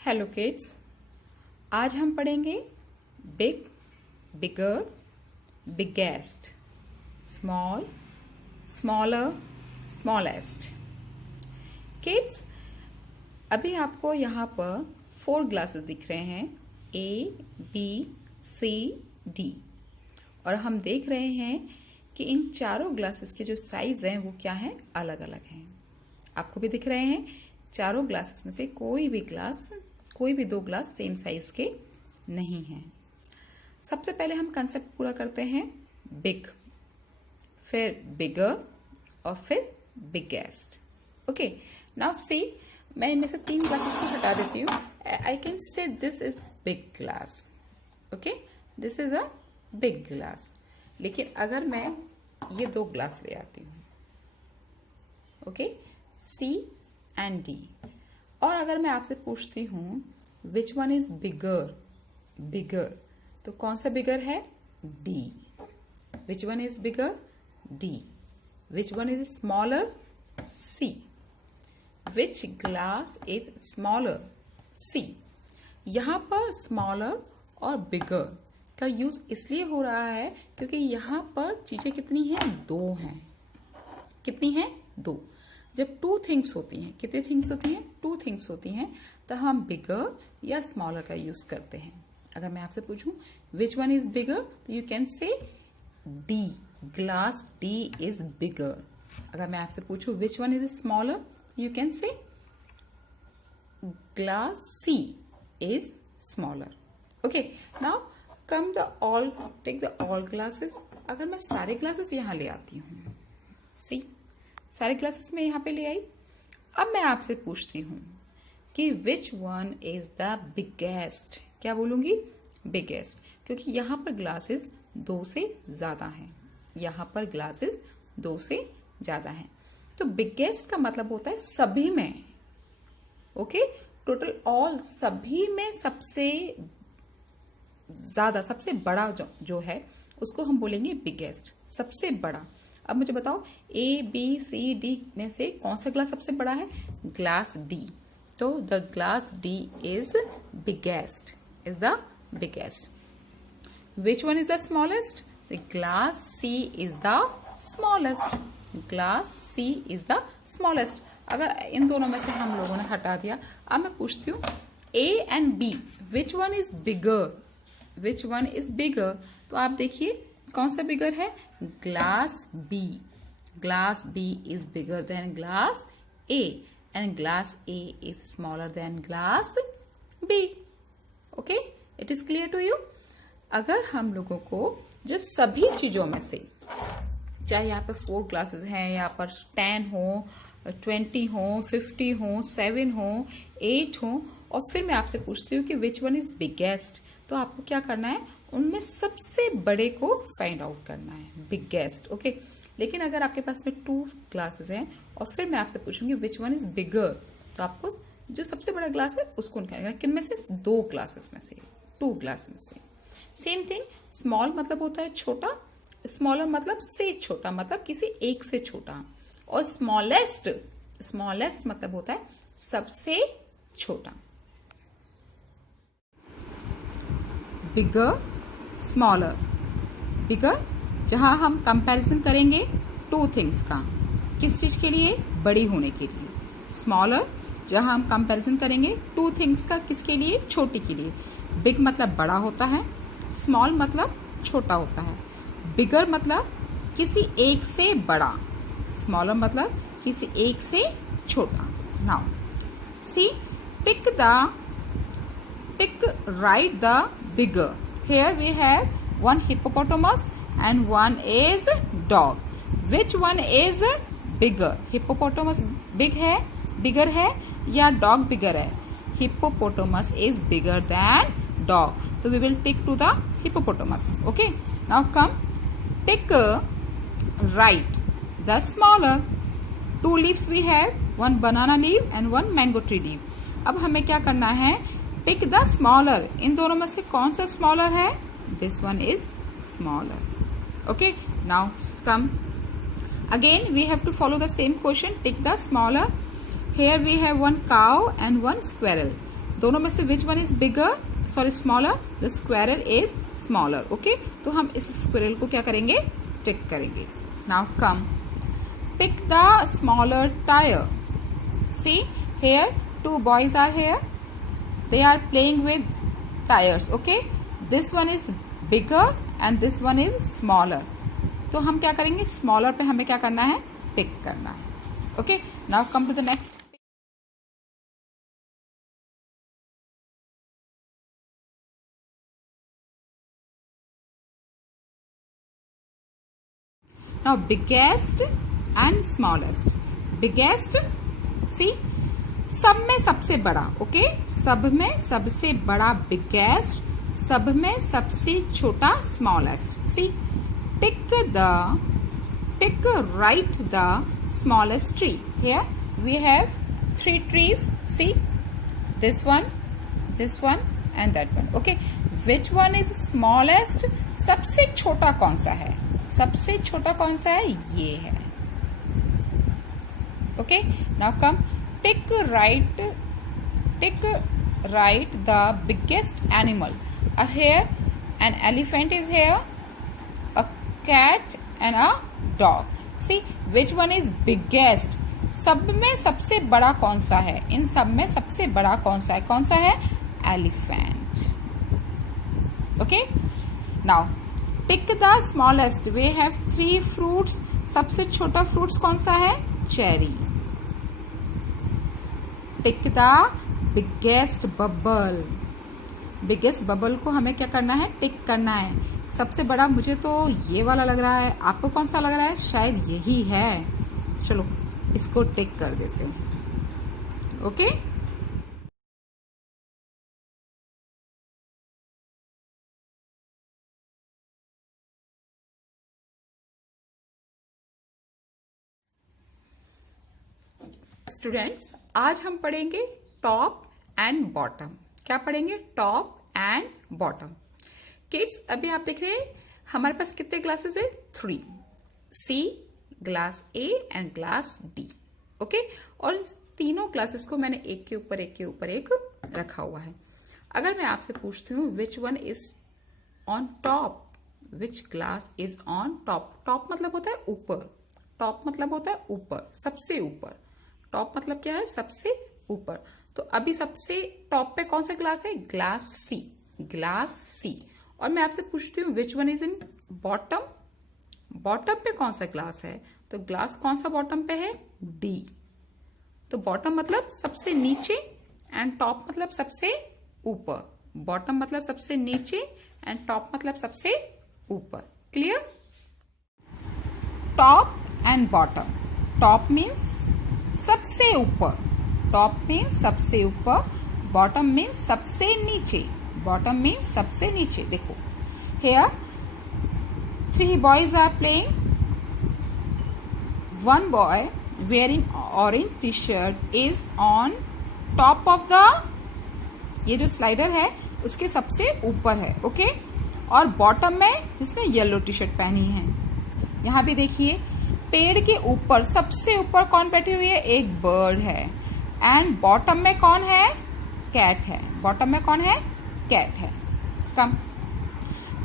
Hello kids, आज हम पढ़ेंगे big, bigger, biggest, small, smaller, smallest. Kids, अभी आपको यहाँ पर 4 ग्लासेस दिख रहे हैं, A, B, C, D, और हम देख रहे हैं कि इन चारों ग्लासेस के जो साइज हैं वो क्या हैं, अलग अलग हैं। आपको भी दिख रहे हैं चारों ग्लासेस में से कोई भी 2 ग्लास सेम साइज के नहीं हैं। सबसे पहले हम कंसेप्ट पूरा करते हैं बिग, फिर बिगर और फिर बिगेस्ट। ओके, नाउ सी, मैं इनमें से 3 ग्लासेस को हटा देती हूँ। I can say this is big glass. Okay, this is a big glass. लेकिन अगर मैं ये 2 ग्लास ले आती हूँ, ओके, C एंड D, और अगर मैं आपसे पूछती हूँ विच वन इज बिगर, बिगर, तो कौन सा बिगर है? D। Which one is bigger? D। Which one is smaller? C। Which glass is smaller? C। यहां पर स्मॉलर और बिगर का यूज इसलिए हो रहा है क्योंकि यहां पर चीजें कितनी हैं? 2 हैं। कितनी हैं? 2। जब 2 थिंग्स होती हैं, कितनी थिंग्स होती हैं? 2 थिंग्स होती हैं, तो हम बिगर या स्मॉलर का यूज करते हैं। अगर मैं आपसे पूछूं विच वन इज बिगर, तो you can say D, glass D is bigger. अगर मैं आपसे पूछूं which one is smaller, you can say glass C is smaller. Okay, now come take the all glasses. अगर मैं सारे ग्लासेस यहां ले आती हूं, सी, सारे ग्लासेस में यहां पे ले आई। अब मैं आपसे पूछती हूं कि विच वन इज द बिगेस्ट। क्या बोलूंगी? बिगेस्ट, क्योंकि यहां पर ग्लासेस 2 से ज्यादा हैं। यहां पर ग्लासेस 2 से ज्यादा हैं, तो बिगेस्ट का मतलब होता है सभी में। ओके, टोटल ऑल, सभी में सबसे ज्यादा, सबसे बड़ा जो है उसको हम बोलेंगे बिगेस्ट, सबसे बड़ा। अब मुझे बताओ A, B, C, D में से कौन सा ग्लास सबसे बड़ा है? Glass D। तो the glass D is biggest, is the biggest. Which one is the smallest? The glass C is the smallest. Glass C is the smallest. अगर इन दोनों में से हम लोगों ने हटा दिया, अब मैं पूछती हूँ A and B, which one is bigger? Which one is bigger? तो आप देखिए कौन सा बिगर है? Glass B। Glass B is bigger than glass A and glass A is smaller than glass B. Okay, it is clear to you? अगर हम लोगों को जब सभी चीजों में से, चाहे यहाँ पे 4 ग्लासेस हैं, यहाँ पर 10 हो, 20 हो, 50 हो, 7 हो, 8 हो, और फिर मैं आपसे पूछती हूँ कि विच वन इज बिगेस्ट, तो आपको क्या करना है? उनमें सबसे बड़े को फाइंड आउट करना है, बिगेस्ट। ओके, लेकिन अगर आपके पास में 2 ग्लासेस हैं और फिर मैं आपसे पूछूंगी विच वन इज बिगर, तो आपको जो सबसे बड़ा ग्लास है उसको निकालना। किन में से? 2 ग्लासेस में से, 2 ग्लासेस से। सेम थिंग, स्मॉल मतलब होता है छोटा, स्मॉलर मतलब से छोटा, मतलब किसी एक से छोटा, और स्मॉलेस्ट, स्मॉलेस्ट मतलब होता है सबसे छोटा। बिगर, स्मॉलर। बिगर जहां हम कंपैरिजन करेंगे 2 थिंग्स का, किस चीज के लिए? बड़ी होने के लिए। स्मॉलर जहां हम कंपैरिजन करेंगे 2 थिंग्स का, किसके लिए? छोटी के लिए। बिग मतलब बड़ा होता है, स्मॉल मतलब छोटा होता है। बिगर मतलब किसी एक से बड़ा, स्मॉलर मतलब किसी एक से छोटा। Now see, write the bigger. Here we have one hippopotamus and one is dog. Which one is bigger? Hippopotamus bigger है या dog bigger है? Hippopotamus is bigger than dog. So we will tick to the hippopotamus. Okay. Now come, write the smaller. 2 leaves we have, one banana leaf and one mango tree leaf. अब हमें क्या करना है? टिक the smaller. इन दोनों में से कौन सा स्मॉलर है? This one is smaller. Okay, now come again, we have to follow the same question. Tick the smaller. Here we have one cow and one squirrel. दोनों में से विच one is bigger, sorry smaller, the squirrel is smaller. Okay, तो हम इस squirrel को क्या करेंगे, टिक करेंगे। Now come, tick the smaller tyre. See here 2 boys are here, they are playing with tires. Okay, this one is bigger and this one is smaller. तो हम क्या करेंगे, स्मॉलर पे हमें क्या करना है, टिक करना है। Okay, now come to the next. Now biggest and smallest. Biggest, see, सब में सबसे बड़ा। ओके, सब में सबसे बड़ा बिगेस्ट, सब में सबसे छोटा smallest. See, tick right the smallest tree. Here we have 3 trees. See, this one and that one. Okay, which one is smallest, सबसे छोटा कौन सा है, सबसे छोटा कौन सा है, ये है। Okay, now come, tick right the biggest animal. A hare, an elephant is here, a cat and a dog. See, which one is biggest? सब में सबसे बड़ा कौन सा है, इन सब में सबसे बड़ा कौन सा है, elephant. Okay, now tick the smallest. We have 3 fruits. सबसे छोटा फ्रूट्स कौन सा है, cherry. Tick the biggest bubble. Biggest bubble को हमें क्या करना है, टिक करना है। सबसे बड़ा मुझे तो ये वाला लग रहा है, आपको कौन सा लग रहा है, शायद यही है। चलो इसको टिक कर देते हैं। ओके, स्टूडेंट्स, आज हम पढ़ेंगे टॉप एंड बॉटम। क्या पढ़ेंगे, टॉप एंड बॉटम। किड्स, अभी आप देख रहे हैं हमारे पास कितने ग्लासेस है, 3, C, glass A and glass D. Okay, और इन तीनों ग्लासेस को मैंने एक के ऊपर एक रखा हुआ है। अगर मैं आपसे पूछती हूँ विच one is on top, which glass is on top. Top मतलब होता है ऊपर, टॉप मतलब होता है ऊपर, सबसे ऊपर। टॉप मतलब क्या है, सबसे ऊपर। तो अभी सबसे टॉप पे कौन सा ग्लास है, ग्लास सी, ग्लास सी। और मैं आपसे पूछती हूँ विच one is in bottom, bottom पे कौन सा ग्लास है, तो ग्लास कौन सा बॉटम पे है, डी। तो बॉटम मतलब सबसे नीचे एंड टॉप मतलब सबसे ऊपर। बॉटम मतलब सबसे नीचे एंड टॉप मतलब सबसे ऊपर। Clear? Top and bottom. Top means सबसे ऊपर, टॉप मीन्स सबसे ऊपर, बॉटम मीन्स सबसे नीचे, बॉटम मीन्स सबसे नीचे। देखो here 3 boys are playing. One boy wearing orange t-shirt is on top of the, ये जो स्लाइडर है उसके सबसे ऊपर है। ओके, और बॉटम में जिसने येलो टी शर्ट पहनी है। यहाँ भी देखिए पेड़ के ऊपर सबसे ऊपर कौन बैठी हुई है, एक बर्ड है। एंड बॉटम में कौन है, कैट है। बॉटम में कौन है, कैट है। Come,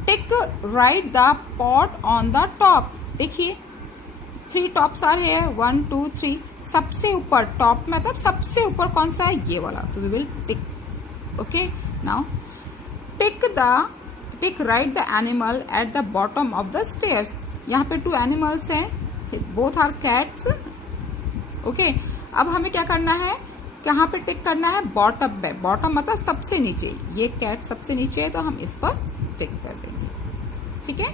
tick right the pot on the top. देखिए 3 टॉप्स आर हियर, 1 2 3। सबसे ऊपर, टॉप मतलब सबसे ऊपर कौन सा है, ये वाला। तो we will tick. Okay, now tick right the animal at the bottom of the stairs. यहाँ पे 2 एनिमल्स हैं, बोथ आर कैट्स। ओके, अब हमें क्या करना है, कहाँ पे टिक करना है, बॉटम पे। बॉटम मतलब सबसे नीचे, ये कैट सबसे नीचे है तो हम इस पर टिक कर देंगे। ठीक है।